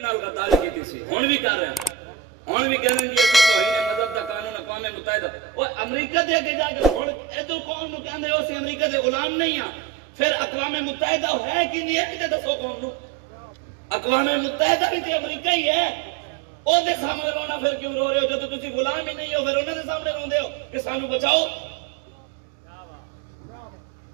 نال غداری کیتی سی ہن بھی کر رہے ہیں ہن بھی کہنے جی اسی توہین مذہب دا قانون اقوام متحدہ وہ امریکہ دے کے جا کے ہن ادھر قوم نو کہندے ہو سی امریکہ دے غلام نہیں ہاں پھر اقوام متحدہ ہے کہ نہیں ہے تے دسو قوم نو اقوام متحدہ بھی تے امریکہ ہی ہے او دے سامنے رونا پھر کیوں رو رہے ہو جب تسی غلام ہی نہیں ہو پھر انہاں دے سامنے روندے ہو کہ سانو بچاؤ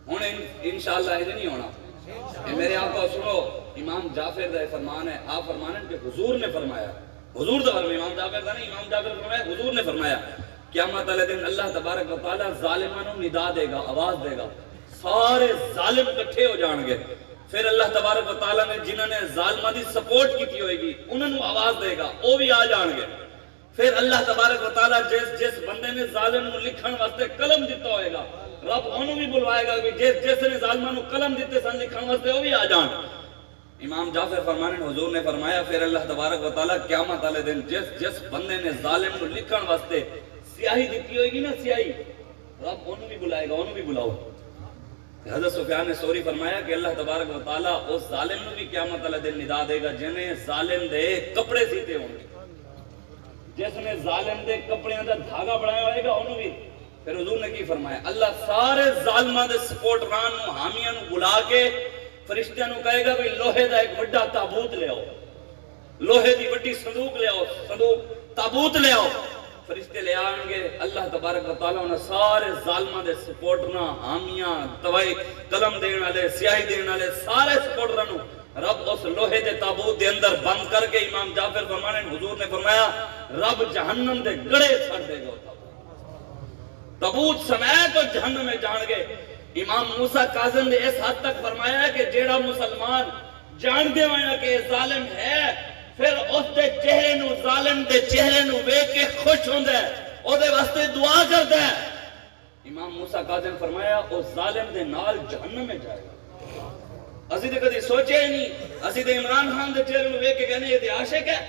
ہن انشاءاللہ یہ نہیں ہونا میرے آقا سنو امام جعفر دا فرمان ہے آپ فرمانے کہ حضور نے فرمایا حضور دا فرمان امام جعفر دا نہیں امام جعفر فرمایا حضور نے فرمایا قیامت والے دن اللہ تبارک و تعالی ظالمانوں ندا دے گا آواز دے گا سارے ظالم اکٹھے ہو جان گے پھر اللہ تبارک و تعالی نے جنہوں نے ظالمہ دی سپورٹ کی ہوئے گی انہوں نے آواز دے گا وہ بھی آ جان گے پھر اللہ تبارک و تعالی جس بندے نے ظالم نو لکھن واسطے قلم دیتا ہوئے گا رب انہوں بھی بلوائے گا کہ جس نے ظالمہ نو قلم دیتے سن لکھن واسطے وہ بھی آ جان امام جعفر فرمانے حضور نے فرمایا پھر اللہ تبارک و تعالی قیامت والے دن جس بندے نے ظالم نو لکھن واسطے سیاہی دیتی ہوئے گی نا سیاہی رب انہوں بھی بلائے گا انہوں بھی بلاؤ حضرت سفیان نے سوری فرمایا کہ اللہ تبارک و تعالی اس ظالم نو بھی قیامت والے دن ندا دے گا جنہیں ظالم دے کپڑے سیتے ہوں گے جس نے ظالم دے کپڑے دا دھاگا بڑھایا ہوئے گا انہوں بھی پھر حضور نے کی فرمایا اللہ سارے ظالمہ دے سپورٹ ران نو حامیاں نو بلا کے فرشتیاں نو کہے گا بھی لوہے دا ایک بڑا تابوت لے آؤ لوہے دی بڑی صندوق لے آؤ صندوق تابوت لے آؤ فرشتے لے آئیں گے اللہ تبارک و تعالیٰ انہیں سارے ظالمہ دے سپورٹنا حامیاں دوائی قلم دینے والے سیاہی دینے والے سارے سپورٹرانوں رب اس لوہے دے تابوت دے اندر بند کر کے امام جعفر فرمانے حضور نے فرمایا رب جہنم دے گڑے چھڑ دے گا تابوت سمیت اور جہنم میں جان گے امام موسیٰ کاظم نے اس حد تک فرمایا ہے کہ جیڑا مسلمان جان دے وایا کہ ظالم ہے پھر اس دے چہرے نو ظالم دے چہرے نو ویکھ کے خوش ہوندا ہے او دے واسطے دعا کردا ہے امام موسیٰ کاظم فرمایا او ظالم دے نال جہنم میں جائے گا اسی تے کدی سوچے ہی نہیں اسی تے عمران خان دے چہرے نو ویکھ کے کہنے یہ تے عاشق ہے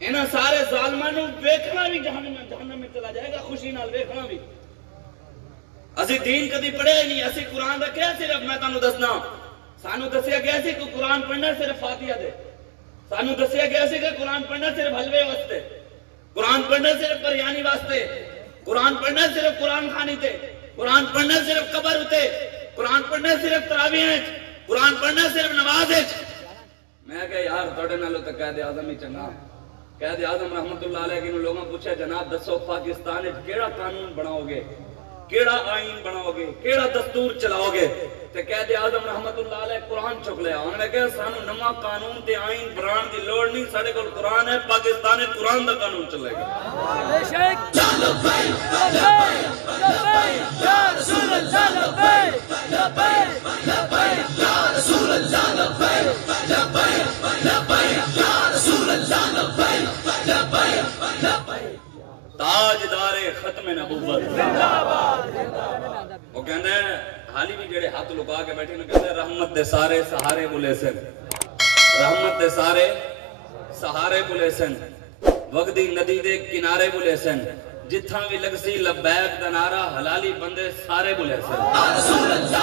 انہاں سارے ظالماں نو ویکھنا بھی جہنم میں چلا جائے گا خوشی نال ویکھنا بھی اسی دین کدی پڑھے ہی نہیں اسی قرآن رکھیا صرف میں تانوں دسنا سانو دسیا گیا سی کہ قرآن پڑھنا صرف فاتحہ دے سانو دسیا گیا سی کہ قرآن پڑھنا صرف حلوے واسطے قرآن پڑھنا صرف بریانی واسطے قرآن پڑھنا صرف قرآن خانی تے قرآن پڑھنا صرف قبر تے قرآن پڑھنا صرف تراویح وچ قرآن پڑھنا صرف نماز وچ میں کہ یار تواڈے نالوں تے قائد اعظم ہی چنگا قائد اعظم رحمت اللہ علیہ نے لوگوں پوچھا جناب دسو پاکستان وچ کیڑا قانون بناؤ گے کیڑا آئین بناؤ گے کیڑا دستور چلاؤ گے تے قائد اعظم رحمت اللہ علیہ قرآن چک لیا انہوں نے کہا سانو نواں قانون تے آئین بران دی لوڑ نہیں ساڈے کول قرآن ہے پاکستان میں قرآن دا قانون چلے گا یا رسول اللہ لبیک لبیک لبیک یا رسول اللہ لبیک لبیک لبیک یا رسول اللہ لبیک لبیک لبیک تاجدار ختم نبوت زندہ باد وہ کہندے ہیں حالی بھی جڑے ہاتھ لکا کے بیٹھے نے کہندے رحمت دے سارے سہارے بلے سن رحمت دے سارے سہارے بلے سن وگدی ندی دے کنارے بلے سن جتھاں بھی لگسی لبیک دا نعرہ حلالی بندے سارے بلے سن